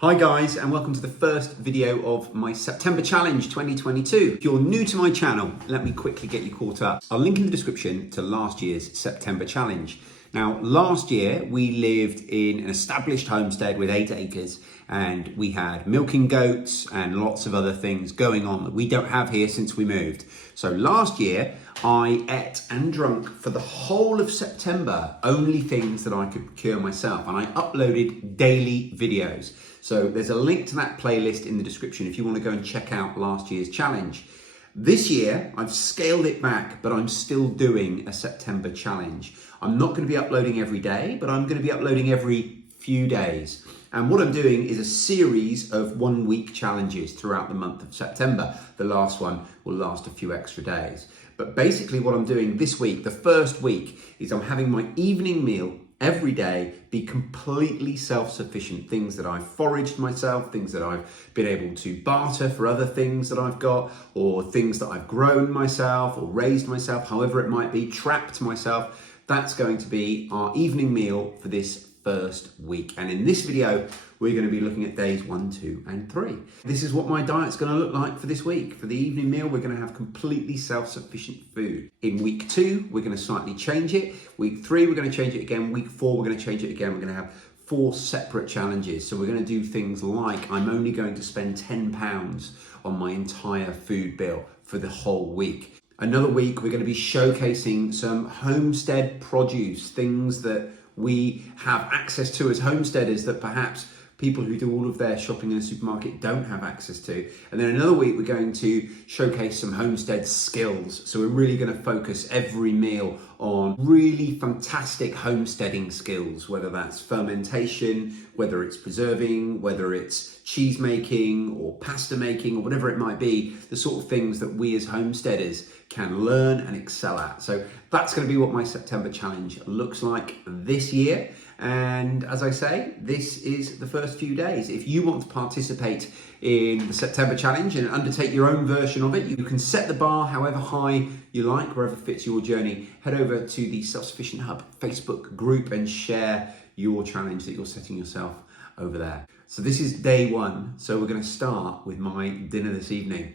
Hi guys, and welcome to the first video of my September Challenge 2022. If you're new to my channel, let me quickly get you caught up. I'll link in the description to last year's September Challenge. Now, last year we lived in an established homestead with 8 acres and we had milking goats and lots of other things going on that we don't have here since we moved. So last year I ate and drunk for the whole of September only things that I could procure myself, and I uploaded daily videos. So there's a link to that playlist in the description if you want to go and check out last year's challenge. This year, I've scaled it back, but I'm still doing a September challenge. I'm not going to be uploading every day, but I'm going to be uploading every few days. And what I'm doing is a series of 1 week challenges throughout the month of September. The last one will last a few extra days. But basically what I'm doing this week, the first week, is I'm having my evening meal every day be completely self-sufficient. Things that I've foraged myself, things that I've been able to barter for other things that I've got, or things that I've grown myself or raised myself, however it might be, trapped myself. That's going to be our evening meal for this first week. And in this video, we're going to be looking at days 1, 2, and 3. This is what my diet's going to look like for this week. For the evening meal, we're going to have completely self-sufficient food. In week 2, we're going to slightly change it. Week 3, we're going to change it again. Week 4, we're going to change it again. We're going to have 4 separate challenges. So we're going to do things like I'm only going to spend £10 on my entire food bill for the whole week. Another week, we're going to be showcasing some homestead produce, things that we have access to as homesteaders that perhaps people who do all of their shopping in a supermarket don't have access to. And then another week, we're going to showcase some homestead skills. So we're really going to focus every meal on really fantastic homesteading skills, whether that's fermentation, whether it's preserving, whether it's cheese making or pasta making or whatever it might be, the sort of things that we as homesteaders can learn and excel at. So that's going to be what my September challenge looks like this year. And as I say, this is the first few days. If you want to participate in the September challenge and undertake your own version of it, you can set the bar however high you like, wherever fits your journey. Head over to the Self-Sufficient Hub Facebook group and share your challenge that you're setting yourself over there. So this is day 1. So we're going to start with my dinner this evening.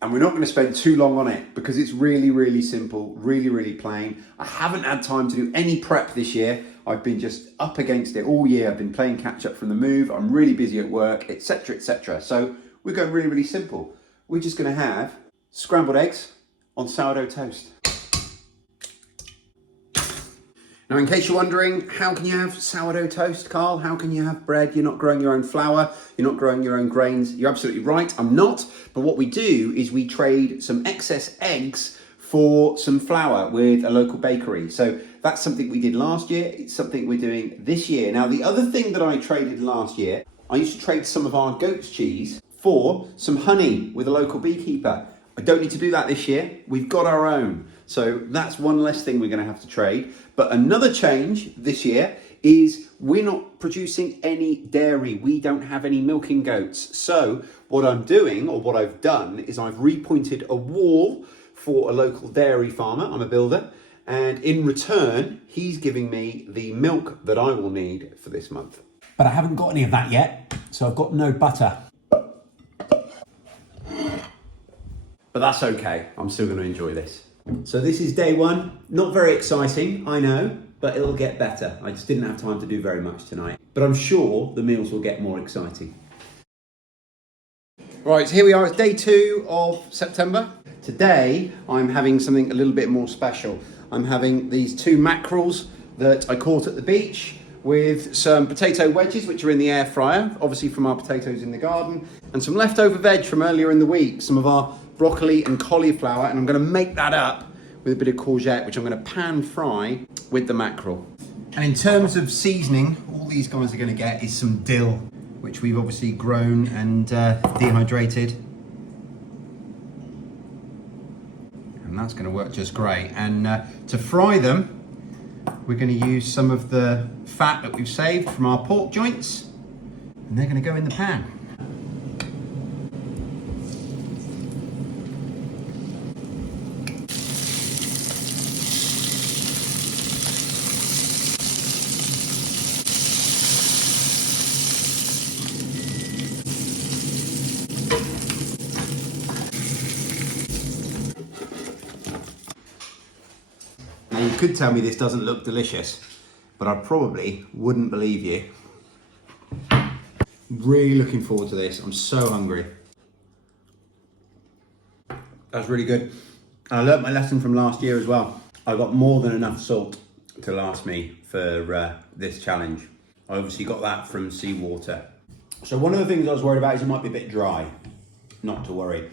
And we're not going to spend too long on it because it's really, really simple, really, really plain. I haven't had time to do any prep this year. I've been just up against it all year. I've been playing catch up from the move. I'm really busy at work, etc., etc. So we're going really, really simple. We're just going to have scrambled eggs on sourdough toast. Now, in case you're wondering, how can you have sourdough toast, Carl? How can you have bread? You're not growing your own flour. You're not growing your own grains. You're absolutely right. I'm not. But what we do is we trade some excess eggs for some flour with a local bakery. So that's something we did last year. It's something we're doing this year. Now, the other thing that I traded last year, I used to trade some of our goat's cheese for some honey with a local beekeeper. I don't need to do that this year. We've got our own. So that's one less thing we're going to have to trade. But another change this year is we're not producing any dairy. We don't have any milking goats. So what I'm doing, or what I've done, is I've repointed a wall for a local dairy farmer. I'm a builder. And in return, he's giving me the milk that I will need for this month. But I haven't got any of that yet. So I've got no butter. But that's okay. I'm still going to enjoy this. So this is day 1. Not very exciting, I know, but it'll get better. I just didn't have time to do very much tonight. But I'm sure the meals will get more exciting. Right, so here we are. It's day 2 of September. Today, I'm having something a little bit more special. I'm having these 2 mackerels that I caught at the beach with some potato wedges, which are in the air fryer, obviously from our potatoes in the garden, and some leftover veg from earlier in the week, some of our broccoli and cauliflower, and I'm going to make that up with a bit of courgette, which I'm going to pan fry with the mackerel. And in terms of seasoning, all these guys are going to get is some dill, which we've obviously grown and dehydrated. And that's going to work just great. And to fry them, we're going to use some of the fat that we've saved from our pork joints, and they're going to go in the pan. could tell me this doesn't look delicious, but I probably wouldn't believe you. Really looking forward to this. I'm so hungry. That's really good. I learnt my lesson from last year as well. I got more than enough salt to last me for this challenge. I obviously got that from seawater. So one of the things I was worried about is it might be a bit dry. Not to worry.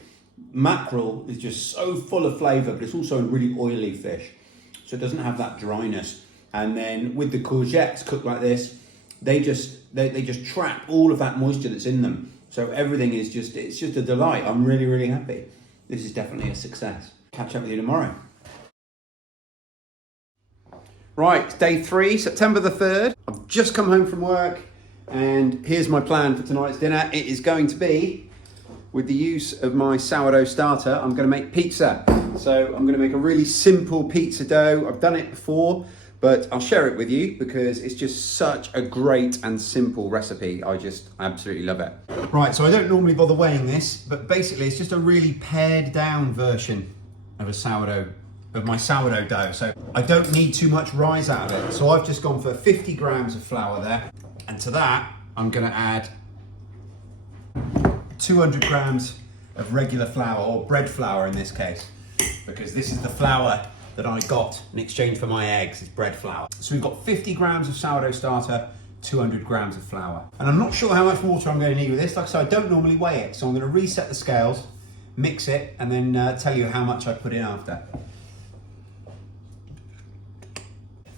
Mackerel is just so full of flavour, but it's also a really oily fish. So it doesn't have that dryness. And then with the courgettes cooked like this, they just trap all of that moisture that's in them. So everything is it's just a delight. I'm really, really happy. This is definitely a success. Catch up with you tomorrow. Right, day 3, September the 3rd. I've just come home from work and here's my plan for tonight's dinner. It is going to be, with the use of my sourdough starter, I'm going to make pizza. So I'm going to make a really simple pizza dough. I've done it before, but I'll share it with you because it's just such a great and simple recipe. I just absolutely love it. Right, so I don't normally bother weighing this, but basically it's just a really pared down version of my sourdough dough. So I don't need too much rise out of it. So I've just gone for 50 grams of flour there. And to that, I'm gonna add 200 grams of regular flour, or bread flour in this case, because this is the flour that I got in exchange for my eggs, it's bread flour. So we've got 50 grams of sourdough starter, 200 grams of flour. And I'm not sure how much water I'm going to need with this. Like I said, I don't normally weigh it. So I'm going to reset the scales, mix it, and then tell you how much I put in after.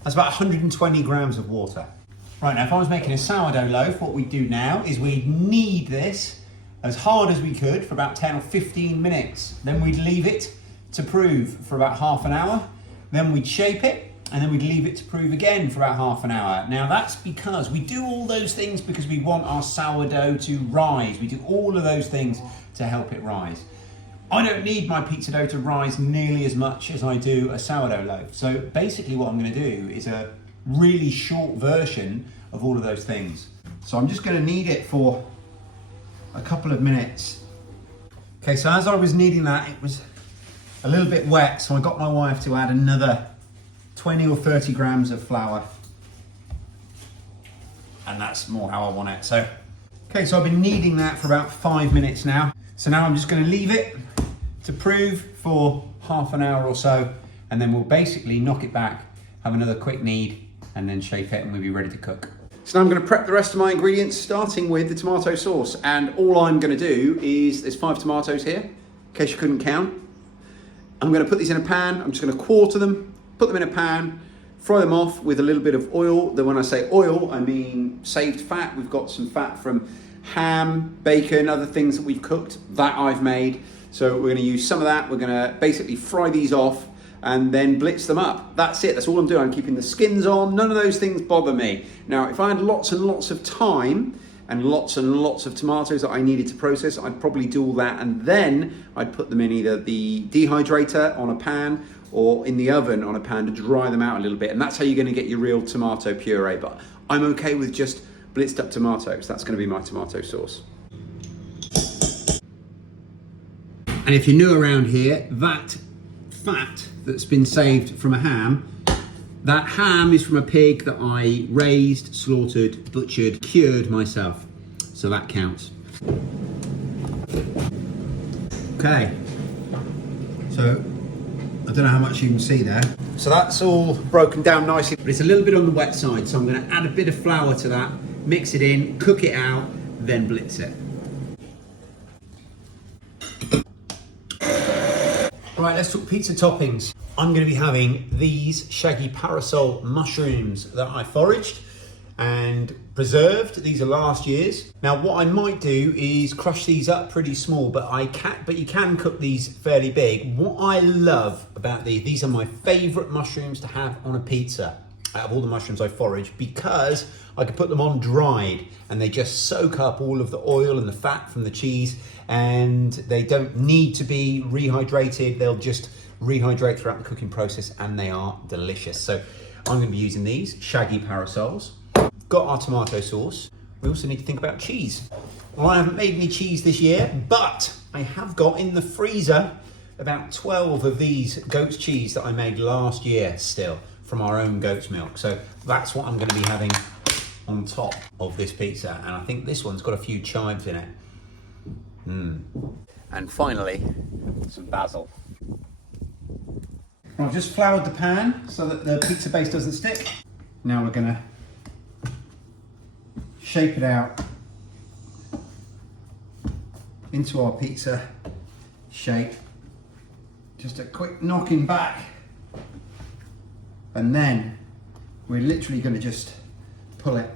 That's about 120 grams of water. Right, now if I was making a sourdough loaf, what we do now is we'd knead this as hard as we could for about 10 or 15 minutes. Then we'd leave it to prove for about half an hour. Then we'd shape it, and then we'd leave it to prove again for about half an hour. Now that's because we do all those things because we want our sourdough to rise. We do all of those things to help it rise. I don't need my pizza dough to rise nearly as much as I do a sourdough loaf. So basically what I'm going to do is a really short version of all of those things. So I'm just going to knead it for a couple of minutes. Okay, so as I was kneading that, it was a little bit wet, so I got my wife to add another 20 or 30 grams of flour. And that's more how I want it. So, okay, so I've been kneading that for about 5 minutes now. So now I'm just going to leave it to prove for half an hour or so, and then we'll basically knock it back, have another quick knead, and then shape it, and we'll be ready to cook. So now I'm going to prep the rest of my ingredients, starting with the tomato sauce. And all I'm going to do is, there's 5 tomatoes here, in case you couldn't count. I'm going to put these in a pan. I'm just going to quarter them, put them in a pan, fry them off with a little bit of oil. Then when I say oil, I mean saved fat. We've got some fat from ham, bacon, other things that we've cooked that I've made. So we're going to use some of that. We're going to basically fry these off and then blitz them up. That's it. That's all I'm doing. I'm keeping the skins on. None of those things bother me. Now, if I had lots and lots of time and lots of tomatoes that I needed to process, I'd probably do all that, and then I'd put them in either the dehydrator on a pan or in the oven on a pan to dry them out a little bit. And that's how you're going to get your real tomato puree. But I'm okay with just blitzed up tomatoes. That's going to be my tomato sauce. And if you're new around here, that fat that's been saved from a ham, that ham is from a pig that I raised, slaughtered, butchered, cured myself. So that counts. Okay. So, I don't know how much you can see there. So that's all broken down nicely, but it's a little bit on the wet side. So I'm going to add a bit of flour to that, mix it in, cook it out, then blitz it. Right, let's talk pizza toppings. I'm going to be having these shaggy parasol mushrooms that I foraged and preserved. These are last year's. Now, what I might do is crush these up pretty small, but you can cook these fairly big. What I love about these are my favourite mushrooms to have on a pizza out of all the mushrooms I forage, because I can put them on dried and they just soak up all of the oil and the fat from the cheese, and they don't need to be rehydrated. They'll just rehydrate throughout the cooking process, and they are delicious. So I'm going to be using these shaggy parasols. Got our tomato sauce. We also need to think about cheese. Well, I haven't made any cheese this year, but I have got in the freezer about 12 of these goat's cheese that I made last year still from our own goat's milk. So that's what I'm going to be having on top of this pizza. And I think this one's got a few chives in it. And finally, some basil. I've just floured the pan so that the pizza base doesn't stick. Now we're going to shape it out into our pizza shape. Just a quick knocking back. And then we're literally going to just pull it.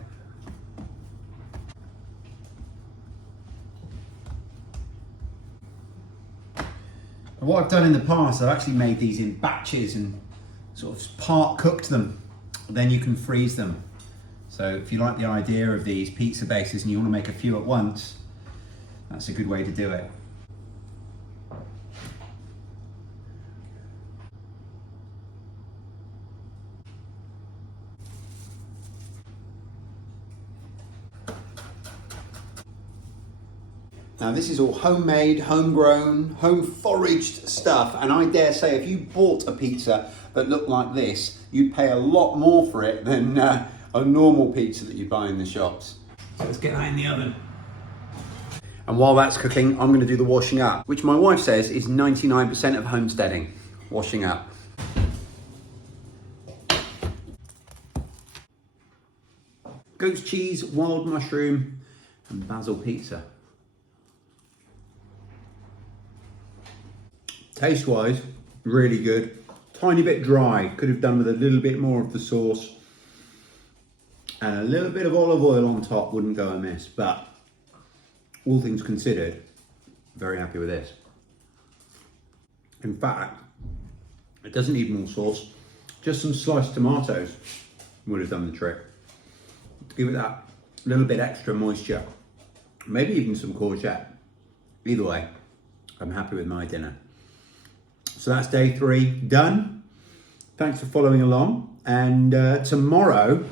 And what I've done in the past, I've actually made these in batches and sort of part cooked them. Then you can freeze them. So if you like the idea of these pizza bases and you want to make a few at once, that's a good way to do it. Now this is all homemade, homegrown, home foraged stuff, and I dare say if you bought a pizza that looked like this, you'd pay a lot more for it than a normal pizza that you buy in the shops. So let's get that in the oven. And while that's cooking, I'm going to do the washing up, which my wife says is 99% of homesteading, washing up. Goat's cheese, wild mushroom, and basil pizza. Taste-wise, really good. Tiny bit dry, could have done with a little bit more of the sauce. And a little bit of olive oil on top wouldn't go amiss, but all things considered, very happy with this. In fact, it doesn't need more sauce, just some sliced tomatoes would have done the trick. To give it that little bit extra moisture, maybe even some courgette. Either way, I'm happy with my dinner. So that's day 3 done. Thanks for following along. And tomorrow,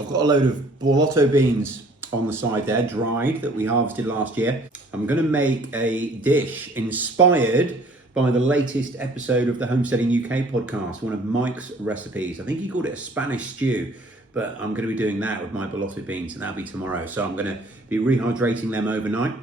I've got a load of borlotto beans on the side there, dried, that we harvested last year. I'm going to make a dish inspired by the latest episode of the Homesteading UK podcast, one of Mike's recipes. I think he called it a Spanish stew, but I'm going to be doing that with my borlotto beans, and that'll be tomorrow. So I'm going to be rehydrating them overnight.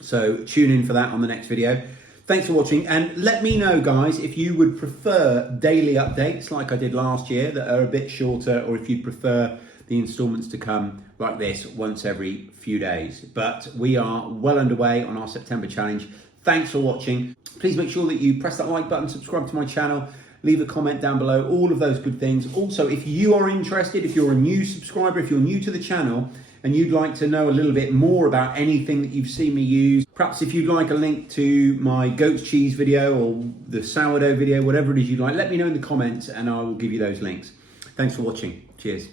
So tune in for that on the next video. Thanks for watching, and let me know, guys, if you would prefer daily updates like I did last year that are a bit shorter, or if you prefer the installments to come like this once every few days. But we are well underway on our September challenge. Thanks for watching. Please make sure that you press that like button, subscribe to my channel, leave a comment down below, all of those good things. Also, if you are interested, if you're a new subscriber, if you're new to the channel, and you'd like to know a little bit more about anything that you've seen me use, perhaps if you'd like a link to my goat's cheese video or the sourdough video, whatever it is you'd like, let me know in the comments and I will give you those links. Thanks for watching. Cheers.